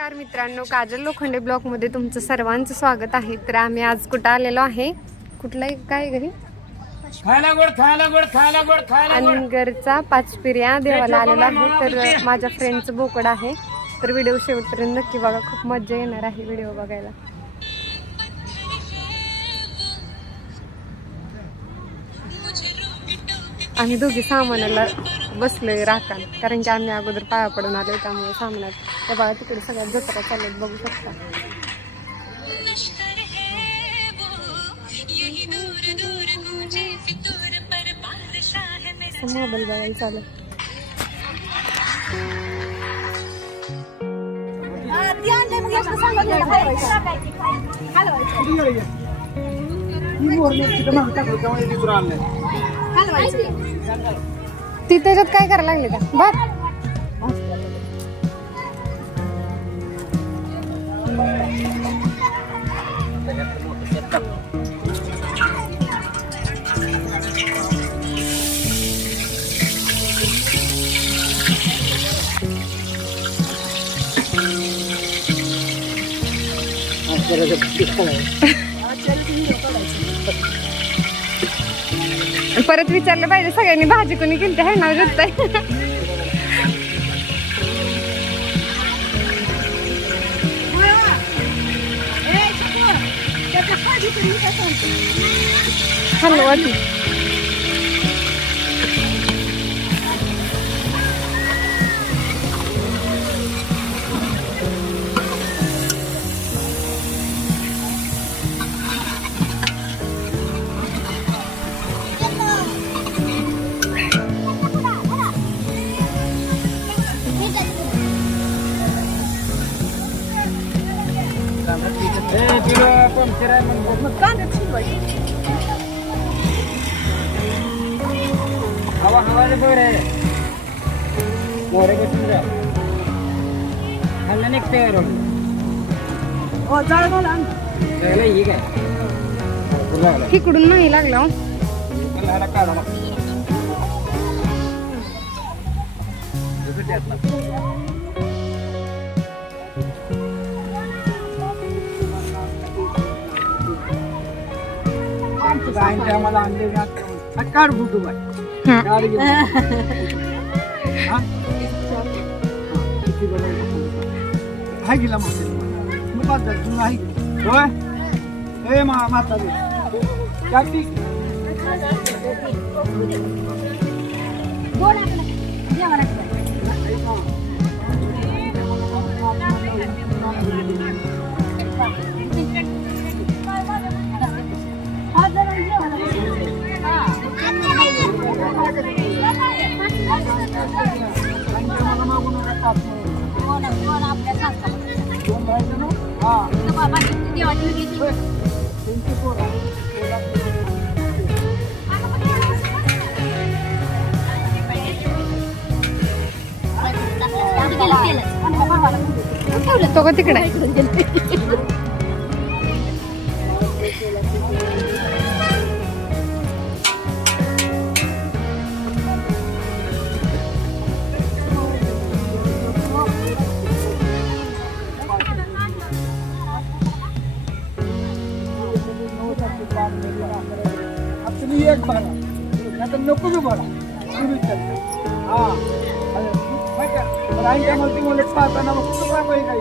नमस्कार मित्रांनो, काजल लोखंडे ब्लॉग मध्ये तुमचं सर्वांचं स्वागत आहे. तर आम्ही आज कुठं आलेलो आहे, कुठलाही काय घरी आणि घरचा पाचपिऱ्या देवाला आलेला आहे. तर माझ्या फ्रेंडचं बोकड आहे. तर व्हिडिओ शेवटपर्यंत नक्की बघा, खूप मजा येणार आहे व्हिडिओ बघायला. आम्ही दोघी सामानाला बसलोय राखण, कारण की आम्ही अगोदर पाया पडून आलोय, त्यामुळे सामानात त्या बघा तिकडे सगळ्यात जत्रा चालत बघू शकता. मोबाईल बघायला चालत. ती त्याच्यात काय करायला लागले का बाप? परत विचारलं पाहिजे सगळ्यांनी, भाजी कोणी केली आहे ना जुत्ताय. हलवा ती हवा बरं आहे. मोरे बसून जा खाल्लं निघते ही काय तिकडून नाही लागला. आम्हाला आणले काढ फुटू बाय हाय गेला माता तो का तिकडे एक बघा नाही तर नको बी बघा तुम्ही राईच्या मध्ये मला पाहताना मग कुठं काय पाहिजे काय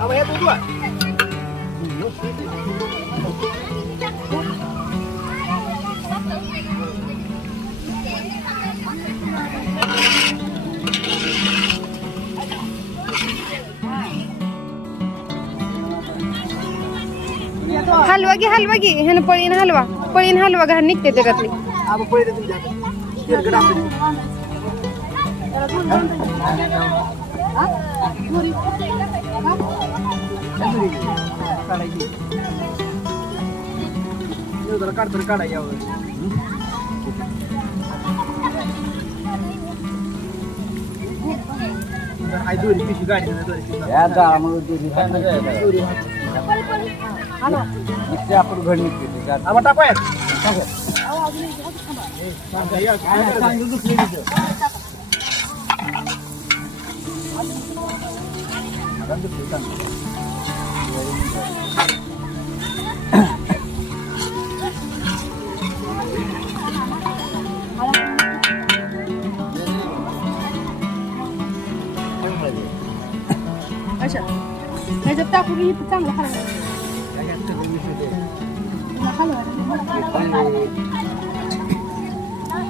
वगैरे बोलू हलवा घे ह्यानं पळीन हलवा घाल निघते त्याच्यातली. जरा काढतो काढा यावं. आई दोरी पिशवी गाडी आपण घडी टाकायत ह्याच्यात टाकून इथं चांगलं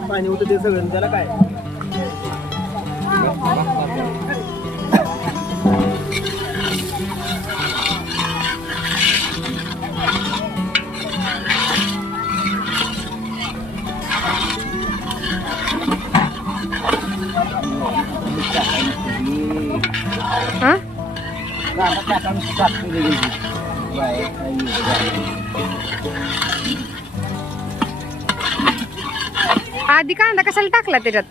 पाणी होतं ते सगळं त्याला काय आधी कांदा कशाला टाकला त्याच्यात?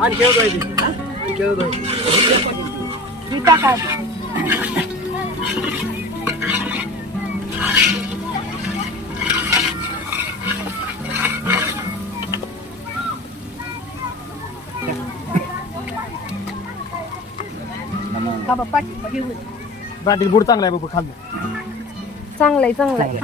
आणि खेळतोय पाटील बुड चांगला आहे बाबा खाल्लं चांगलाय चांगलाय.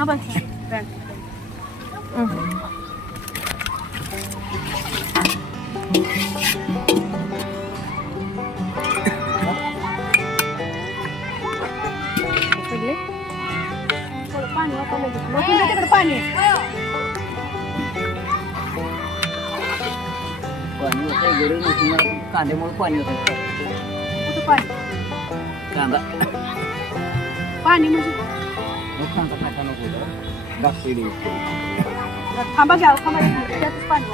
पाणी कांद्यामुळे पाणी होतं कांदा पाणी म्हणजे कांदा टाका नको दाखते थांबा घ्या त्यातच पाणी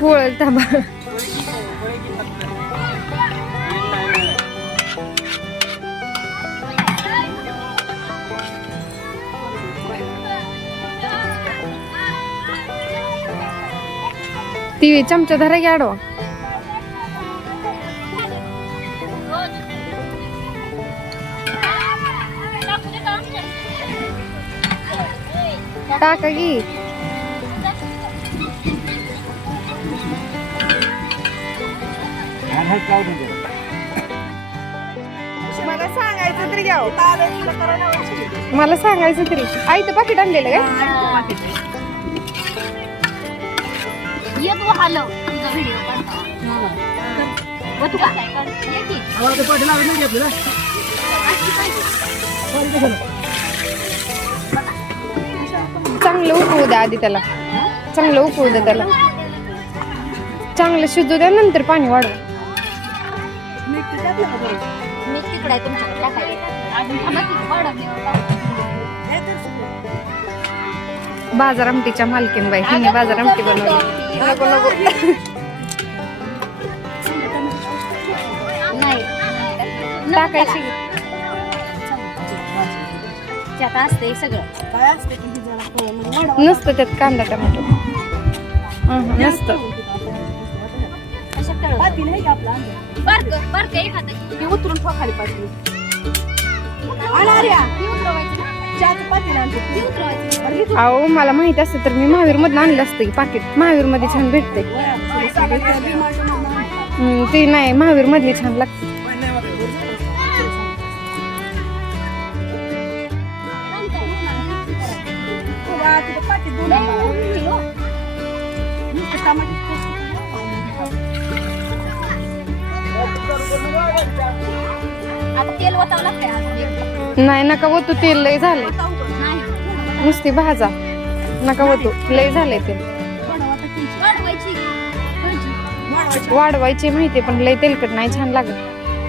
पोळ थांबा. ती चमचा धरा गाडो टाका की मला सांगायचं तरी घ्या. मला सांगायचं तरी आईचं पाकिट आणलेलं काय? चांगलं उकळू द्या आधी त्याला. चांगलं उकळू द्या त्याला. चांगलं शिजू द्या नंतर पाणी वाढवा. बाजार आमटीच्या मालकीन बाई हिने बाजार आमटी बनवली. नको नको टाकायची असते सगळं नसतं त्यात कांदा टमाटो नसतं. उतरून खाली पाहिजे अहो मला माहित असतं तर मी महावीर मधून आणलं असतं की पाकिट. महावीर मध्ये छान भेटते. ते नाही महावीर मधली छान लागते. आता तेल वतावं लागतंय. नाही नका वतू तेल लय झाले नाही नुसती भाजा नका वतू लय झाले तेल वाढवायची. वाढवायची माहिती पण लय तेलकट नाही छान लागत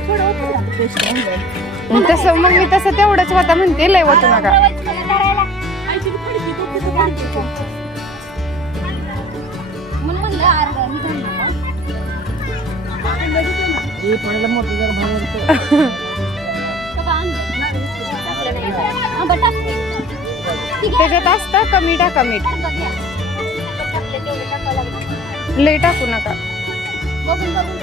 थोडं वतावं लागतं. तसं मग मी तसं तेवढंच होता म्हणते लय वतू नका वाढवायची त्याला धरायला. आईची बी खडकी तर तिथं काढते. म्हणून म्हणलं अर्धा ही घाल नका. हे पहिलं मोठं जर भाव तो का आणलं? टाकलं नाही. हा, बरं टाकते. ठीक आहे. त्याच्यात असतं कमी टाका मीठ अर्धा घ्या. टाकले तेवढे टाकावं लागलं. लय टाकू नका बघून बघून.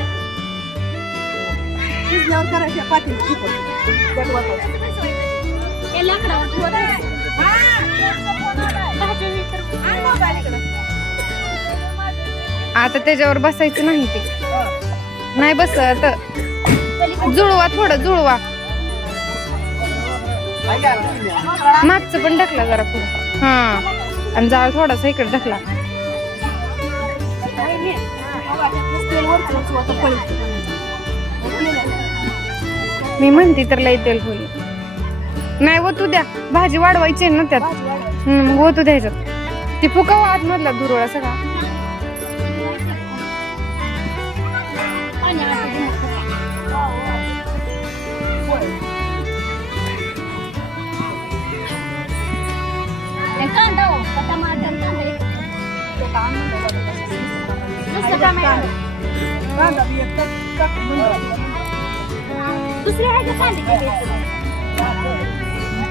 शिजल्यावर करायच्या पाठी हे लाकडावर ठेवत. आता त्याच्यावर बसायचं नाही ते नाही बसत जुळवा थोडं जुळवा मागचं पण ढकला जरा पुढं हा आणि जाळ थोडासा इकडे ढकला मी म्हणते तर लय तेल होईल नाही वतू द्या भाजी वाढवायची आहे ना त्यात मग वतू द्यायच्यात ती फुकावं आतमधला धुरळा सगळा कांदा हो टमाटर कांदा बी एक टाक दुसरे आहे का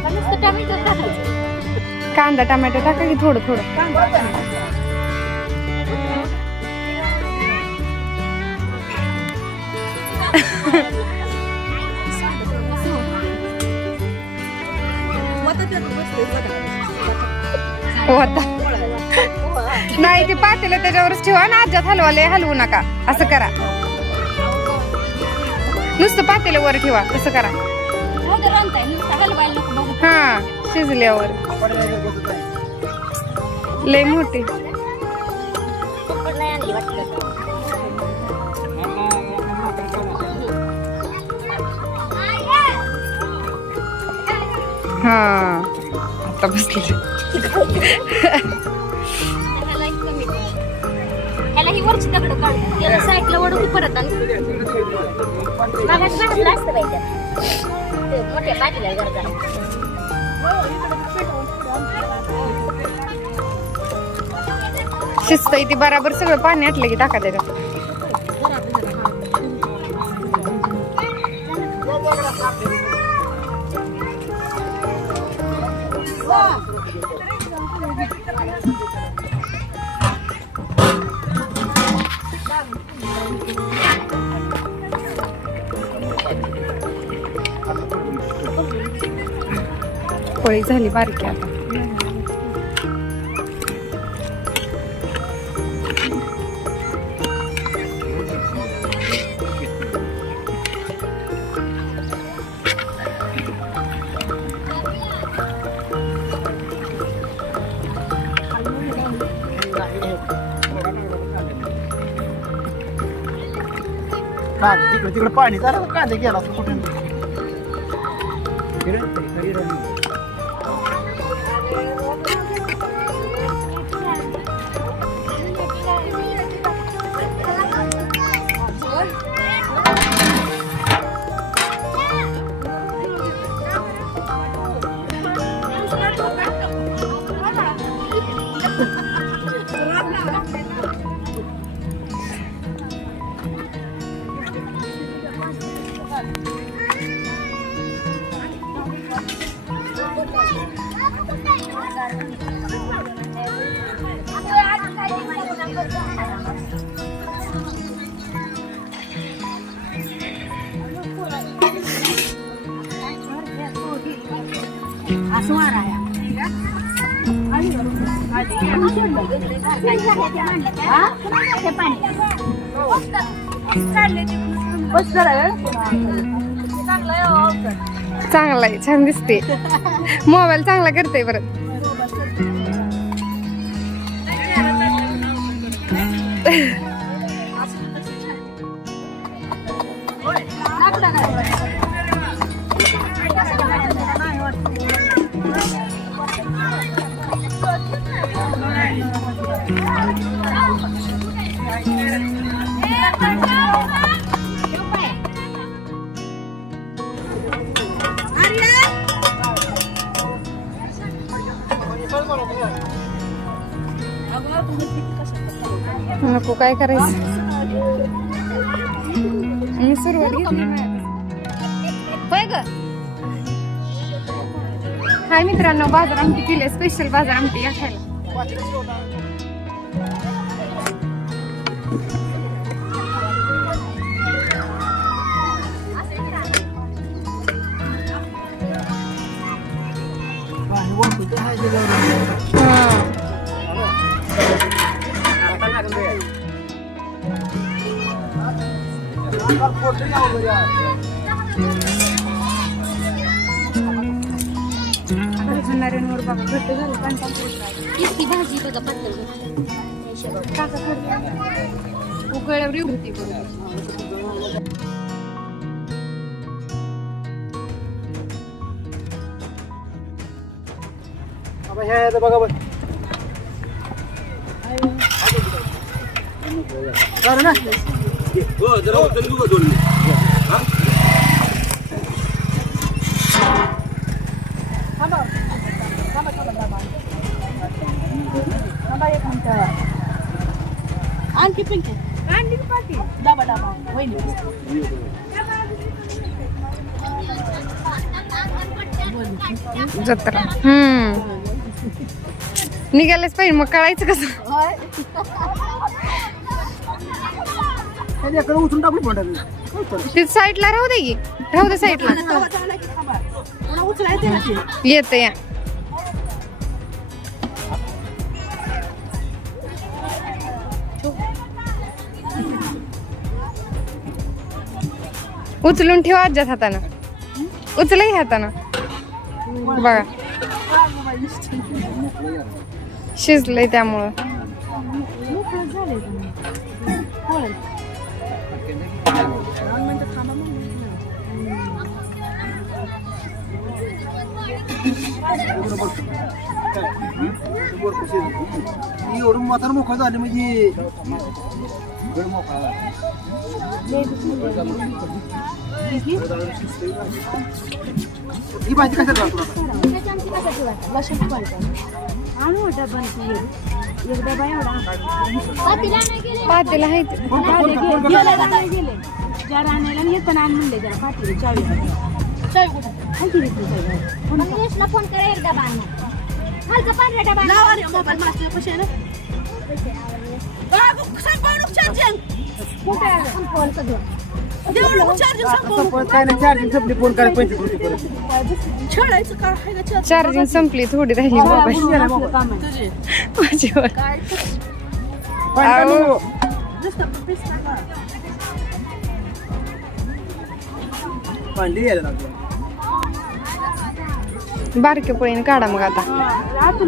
नुसतं टमाटर टाकायचं. कांदा टमाटर टाका की थोडं थोडं होता नाही ते पातेलं त्याच्यावरच ठेवा ना आज्यात हलवाले हलवू नका असं करा नुसतं पातेलं वर ठेवा तसं करा हा शिजल्यावर लय मोठी हा आता बसली ह्याला ही वरची दगड काढ याला साईडला वडू परत मागास घातलं असतं बाई ते मोठ्या पाटीला जरा शिजतंय ती बराबर सगळं पाणी आटलं की टाका त्याच्यात पोळी झाली बारकी आता तिकडे तिकडे पाणी झालं कांदा गेला कुठे चांगला आहे छान दिसते मोबाईल चांगला करते परत नको काय करायचं मी सुरुवात घेतली होय ग. हाय मित्रांनो, बाजार आमटी केली, स्पेशल बाजार आमटी या खायला. खाणाऱ्यांवर बाबा घट्ट झालं इतकी भाजी बघा पातळ उकळल्यावर होती बघा बघ ना आणखी पिंकी डाबा डाबा वहिनी जत्रा निघायलाच पाहिजे, मग कळायचं कसं. उचलून टाकून ते साईडला राहू दे की, राहू दे साईडला. येत या उचलून ठेवा आज्यात हातानं, उचलही हातानं. बघा शिजलंय त्यामुळं. एवढं म्हातारा मोकळा झाले म्हणजे ही भाजी कशाला पातेला आहे ते. मनीषला फोन करा एक डबा आणा. खालचा पांढरा डबा आणा. संपवलं सगळं. काय नाही, चार्जिंग संपली, फोन करायला पैसे चार्जिंग संपली, थोडी राहिली मोबाईल माझ्यावर. बारके पळीने काढा मग आता.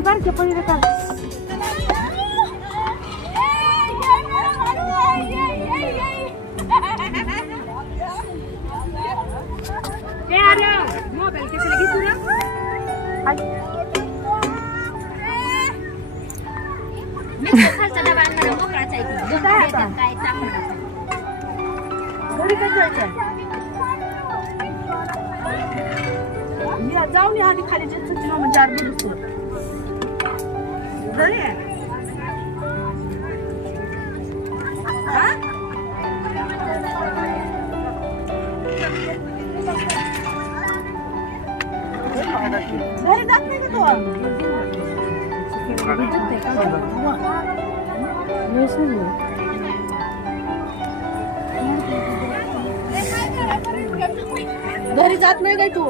बारक्या पळीने काढ. खालचा डबा आणणार मोकळाच आहे की. काय टाकणार घरी काय जायचं जाऊन या आधी खाली म्हणजे अर्धी दुसरं घरी घरी जात नाही का घरी जात नाही काय तू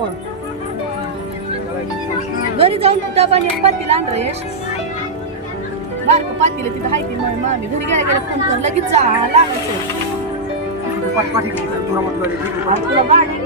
घरी जाऊन डबा पातीला आण यश बारक पातीला तिथं हाय ती मामी घरी गेला गेला फोन कर लगेच जा लागायचं तुला गाडी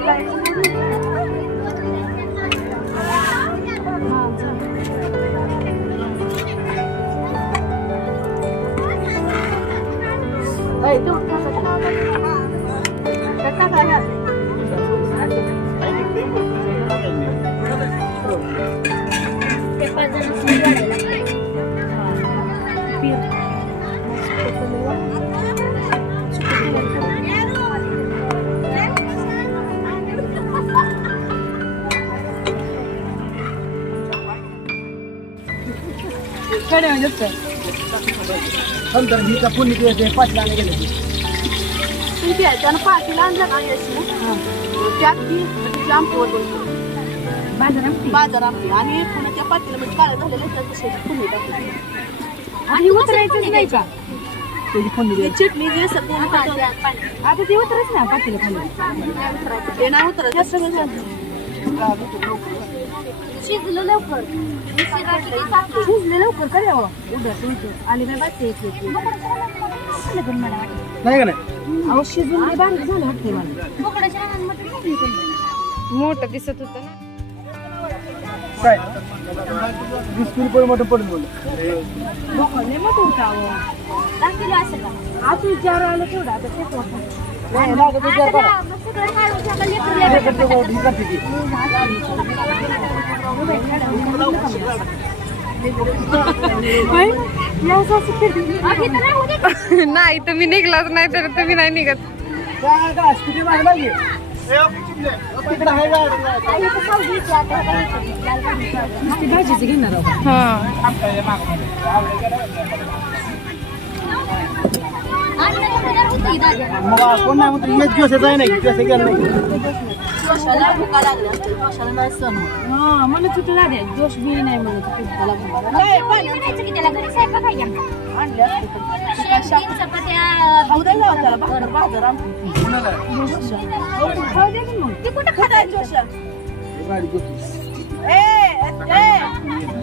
कडे म्हणजे नंतर मी का पुण्य दिवस पाचला गेले ठीक आहे त्यानं पाठीला आणलं ना यश त्यात ती आमटी वरतून बाजार आमटी आणि पुन्हा त्या पाठीला म्हणजे काळं झालेलं तर तसे पुन्हा टाकली आणि उतरायचंच नाही का त्याची पुण्य ती चटणी जे सध्या आता ती उतरच ना पाठीला खाली ते नाही उतरत जास्त सगळं शिजलं लवकर शिजले लवकर करे हो आली काय बाकी नाही का नाही अहो शिजून बारीक झालं वाटते मोठं दिसत होतं ना काय 20 किलो पण मोठं पडून बोल लय मोठं होतं अहो आता विचार आलं तेवढं आता ते नाही लागत विचार करा हे करते गोड ही करते ती नाही तुम्ही निघलाच नाही तर तुम्ही नाही निघत काय का स्कूटी मागला की तिकडे आहे भाजीच घेणार हा मग कोण नाही म्हणतो एक दिवस आहे नाही दिवस गेला नाही जोशाला भुका लागल्या जोशाला नाही सण होत हा मला चुकला रे दोष बी नाही म्हणत त्याला भुका नाही पाणी आणले असते खाऊ दे जाऊ त्याला भाकर बाजार आमटी खाऊ दे की मग ती कुठं खाताय जोशा गाडी गोष्टी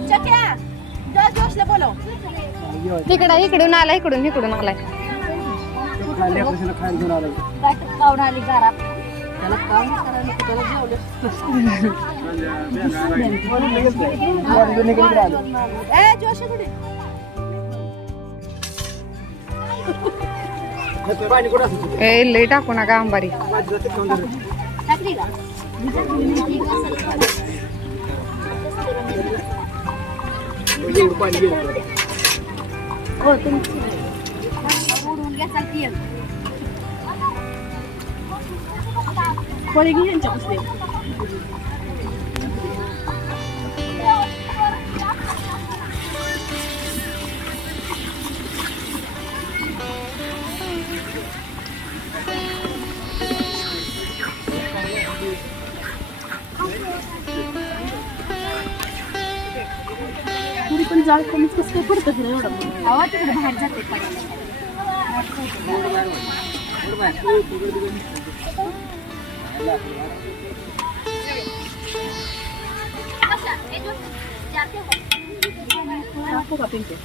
चक्या जा जोशला बोलव इकडून आला इकडून आलाय खायला खायला घेऊन आला काढून आली घरात त्याला काम करायला त्याला जेवले जोशा कुठे पाणी कुठं असतं ए लई टाकू नका आंबारी टाकली का एवढं पाणी गेलं हो तुम्ही उडून घ्या सांगते कोणी यांच्या पुस्तक पुरी पण जाळ कमीच कसं काय पडतं खरं एवढं आवाज तिकडे बाहेर जाते का पिंके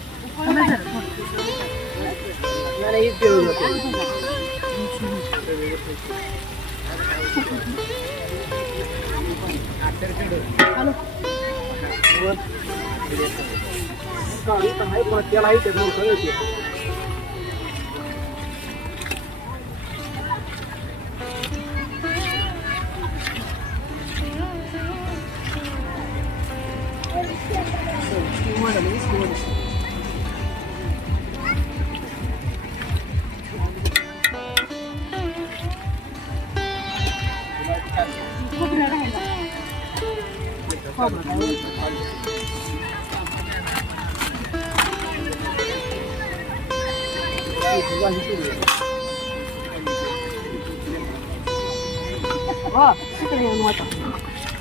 हॅलो त्याला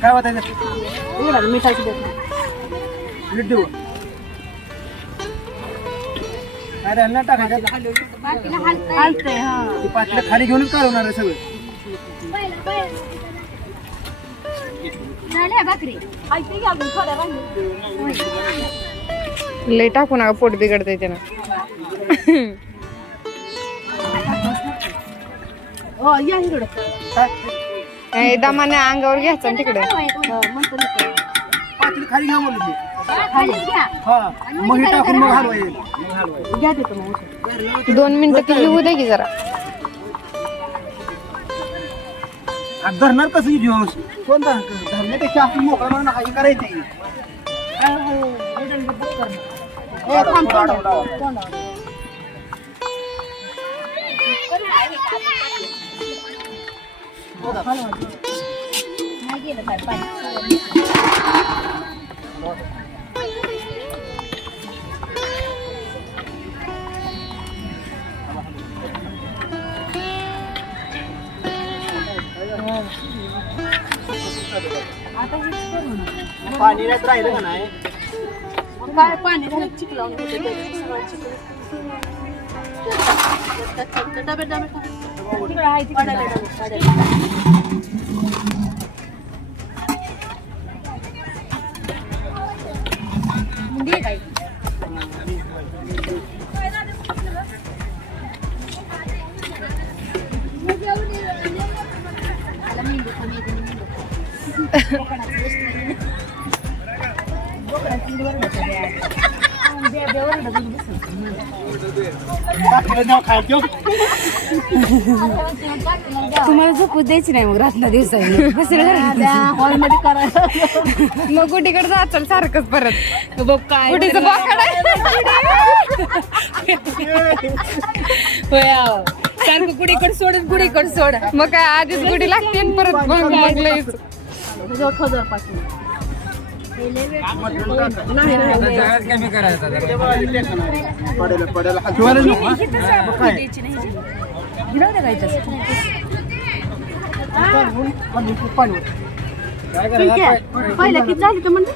काय वाटायचं मिठाची मीठ देऊ अरे हल्ला टाकायचं हालतंय हा ती पातेलं खाली घेऊनच काढवणार आहे सगळं लई टाकू नका पोट बिघडतंय त्यानं या इकडं काय दमाने अंगावर घ्यायचं ना तिकडे पातेलं खाली घ्या म्हणलं मी हा मग हे टाकून मग हलवायचं घ्या देतो मग 2 मिनिटं ती येऊ दे की जरा धरणार कसं घेऊ कोण धरण्यापेक्षा आपण मोकळा म्हणून काही करायचं पाणी नाही राहिलं का नाही काय पाणी घालून चिखलावून होतं ते सगळं चिखल. डबे डबे पडायला डबे. तुम्हाला झोपू द्यायची नाही मग रात्र दिवसाने हॉलमध्ये करायला मग कुठीकडे जाचल सारखंच परत बघ काय कुठीचं बोकाड आहे. होय आहो. सारखं कुडीकडे सोडून कुडीकडे सोड. मग काय आधीच गुढी लागते आणि परत मग लईच. पडेल पहिल्या किती झाली तर म्हणजे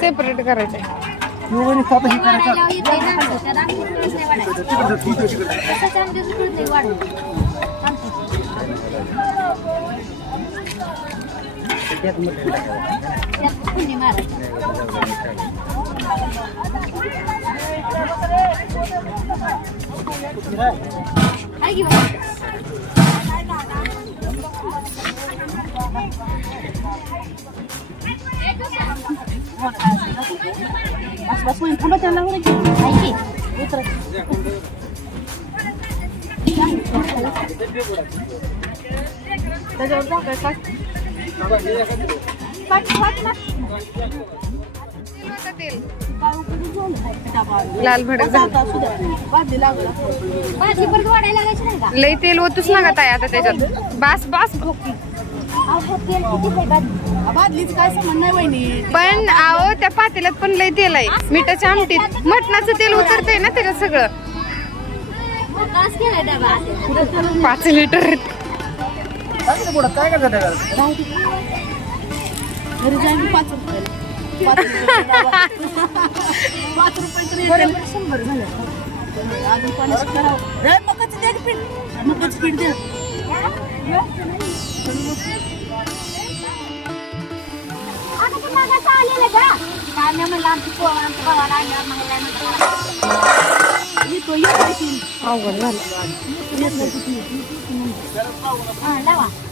सेपरेट करायचंय. बस होईल थांबा त्याला त्याच्यावर टाकाय लाल भडक झालं. भाजी लागला लई तेल ओतूच नका ताई आता त्याच्यात. बास बास भाजलीच काय समज नाही वहिनी. पण आहो त्या पातेल्यात पण लई तेल आहे. मिठाच्या आमटीत मटणाचं तेल उतरतंय ना त्याच्यात सगळं. 5 लिटर काय करतात घरी जाईल 5 रुपये 5 रुपये 100 झालं. अजून 50 करावं. मकाचं दे पीठ मकाचं पीठ दे.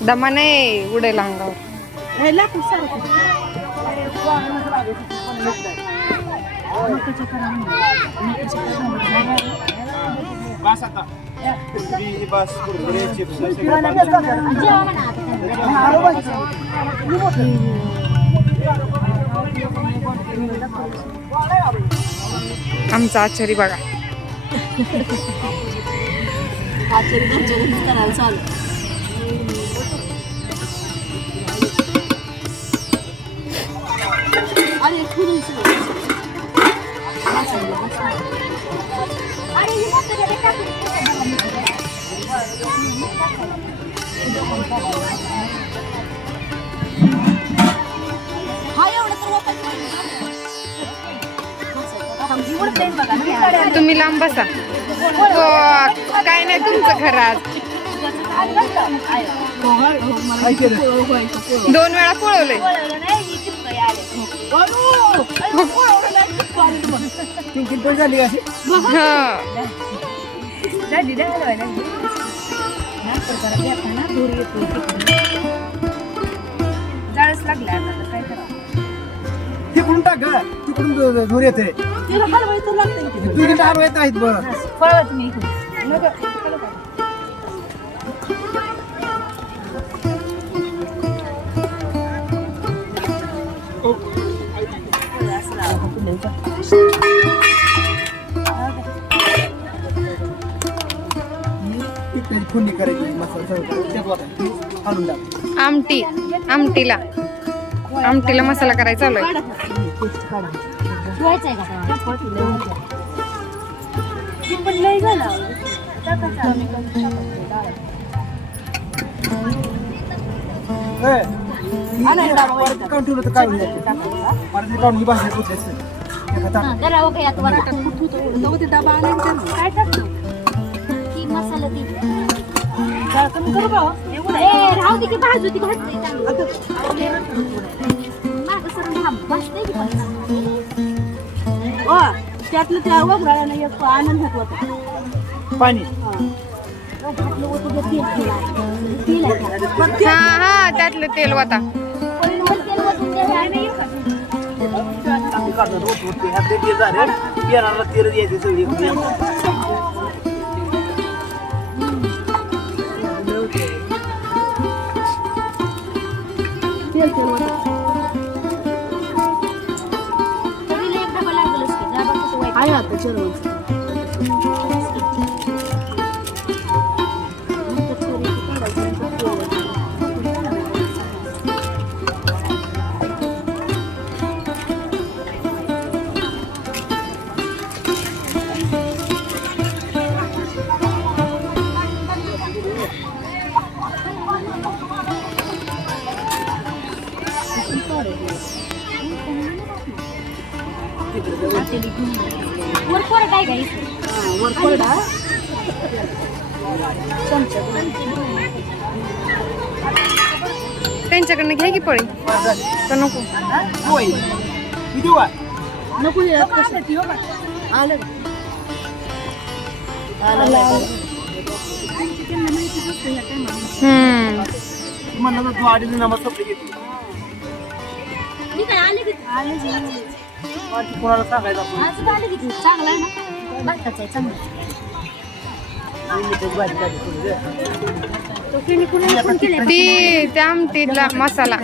दमा नाही उडेल अंगावर. आमचा आचारी बघा. करायला चालू. अरे हा एवढं तर तुम्ही लांब बसा. काय नाही तुमचं घर आज. 2 वेळा पळवलंय. तीन पण झाली अशी जाळच लागला आता काय करावं. तिकडून टाक ग. तिकडून धूर येते. तिला हलवायचं लागतं. तुझी डाळ येत आहेत बघ. फळवा तुम्ही इकडे. फोडणी करायची मसाला आणून टाक. आमटीला मसाला करायचा चालू आहे. ती पण लई झालं टाकायचं काढून ठेवलं तर काढून परत काढून ही भाषा कुठली असते डबा आणायचा काय टाकतो मसाला ती कमी करू का राहू दे की भाजू ती भाजते मागं सरून थांब भाजते की हो त्यातलं त्या वगराळ्यानं एक आनंद होत होता पाणी हा त्यातलं तेल वाता तेल द्यायचे सगळी आहे आता चरवण वर कोरडा काय काय वर कोरडा त्यांच्याकडनं घ्या की पळी का नको नको आलं म्हणलं तू आडीने नमस्कार घेतली मी काय आले की कोणाला सांगायचं आपण आज आले की चांगला आहे ना बाटाचा आहे चांगला तो किणी कुणी पण केले ती त्या आमटीला मसाला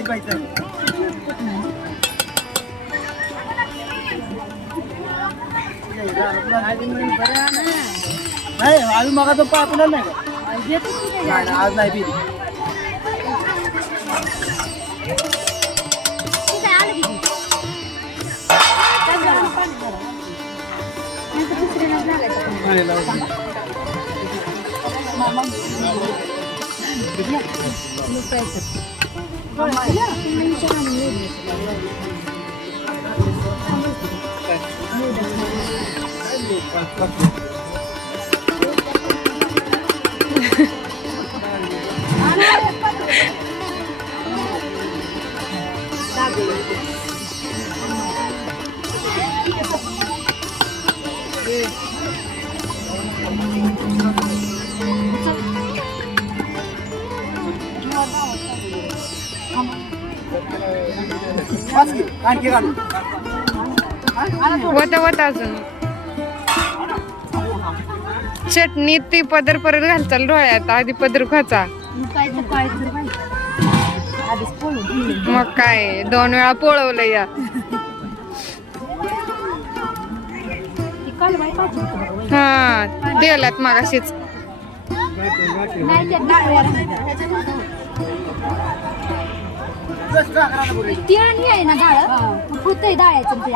नाही आम्ही मग तो पाहतो नाही का आज नाही पिली काय आले की आणखी घालू वता वता अजून चटणी ती पदर परत घालचाल डोळ्यात आधी पदर खाचा काय तर काय तर आधीच पळून मग काय 2 वेळा पोळवलं या काल बाई पाहिजे हा देलात मागाशीच नाही त्या डाळ्या ती आणि आहे ना डाळ होतंय डाळ्याचं ते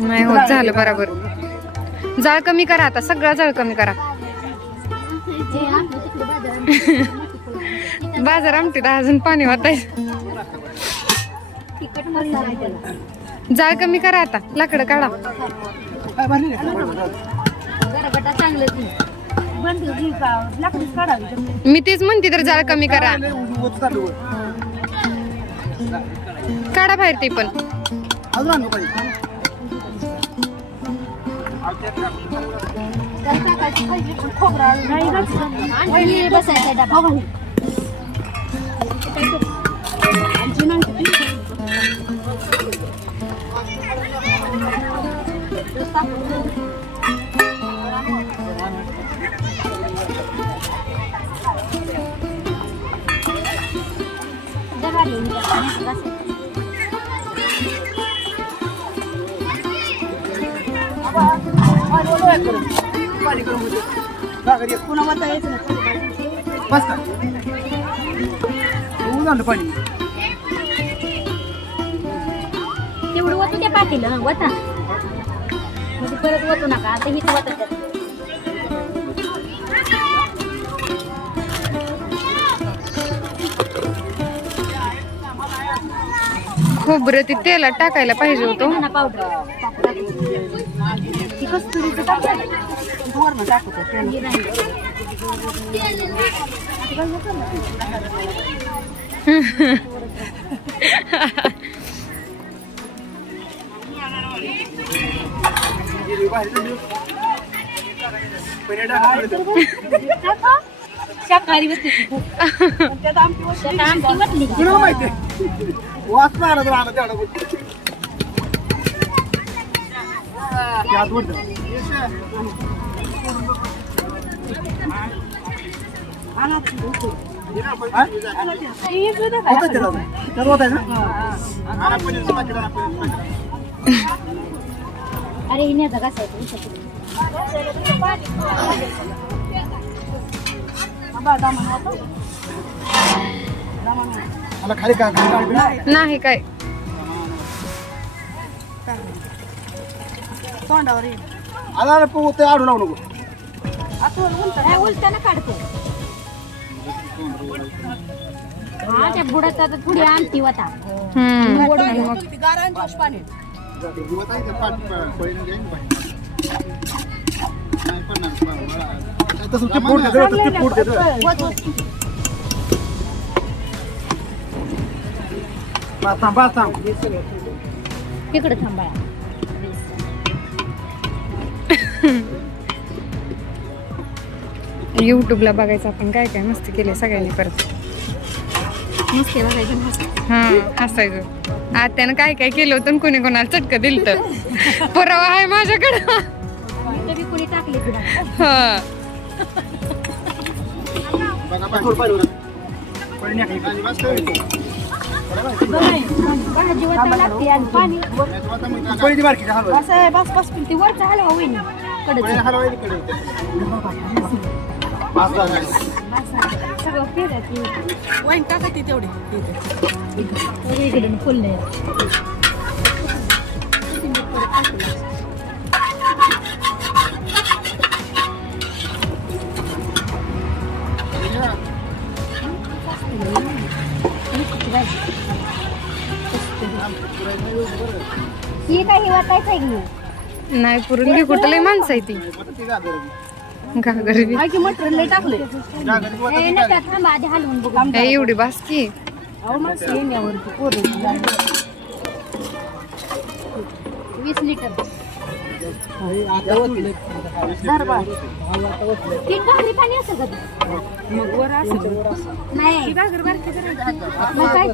नाही होत झालं बरोबर जाळ कमी करा आता सगळा जाळ कमी करा बाजार आमटी अजून पाणी वाटायचं तिखट मसाला आहे त्याला जाळ कमी करा आता लाकडं काढा गरगटा चांगलं ती बंद घे का लाकडीच काढावी मी तेच म्हणते तर जाळ कमी करा काढा बाहेर ते पण अजून आणू पाहिजे आणि बसायचा डबा घालून बस का आणलं पाणी तेवढं होतं त्या पाटील वता म्हणजे परत होतो नका आता हीच वाटत खोबरं ते तेलात टाकायला पाहिजे होतं. पावडर ती कस्तुरीचं टाकायचं वरण टाकतो शाकाहारी वस्तू त्यात आमची वस्तू आमची म्हटली तुला माहिती वाच मारत राहणार तेवढा गोष्ट अरे हिने जगा साहेब मला खाली का नाही काय तोंडावर येईल आला ते आडू लावू नको उलट्यानं काढतो हा त्या बुडात आता थोडी आमटी होता गारांची जोश पाणी तिकडे थांबाळा युट्यूबला बघायचं आपण काय काय मस्ती केली सगळ्यांनी परत. नुसते बघायचं हा हसायचं. आत्यानं काय काय केलं होतं कोणी कोणाला चटकं दिलं तर पुरावा आहे माझ्याकडं. तरी कोणी टाकले तुला हा भाजी वाटायला लागते आणि पाणी असं आहे बस बस ती वरचा हलवा होईल सगळं फिरायचं वाईन टाकायची तेवढी इकडून फुलले ही काही वाटायचं आहे नाही पुरून घे कुठलंही माणसं आहे ती घागरी की मटेरियल लय टाकले थांबा आधी हलवून बघू एवढी बास की अहो माणसं येण्यावरती पोरं 20 लिटर तीन घागरी पाणी असेल का मग वर असं नाही गागर बारकी करायची मग काय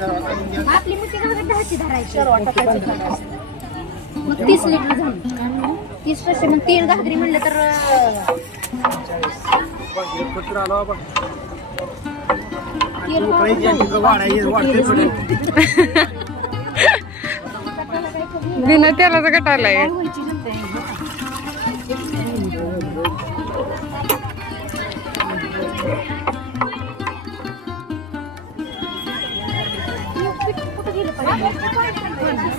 तर आपली मोठी घागर 10ची धरायची मग 30 लिटर झाली 30 कसे मग 3 घागरी म्हणलं तर बिना तेलाचा गटाला आहे. कुठं गेलं पाहिजे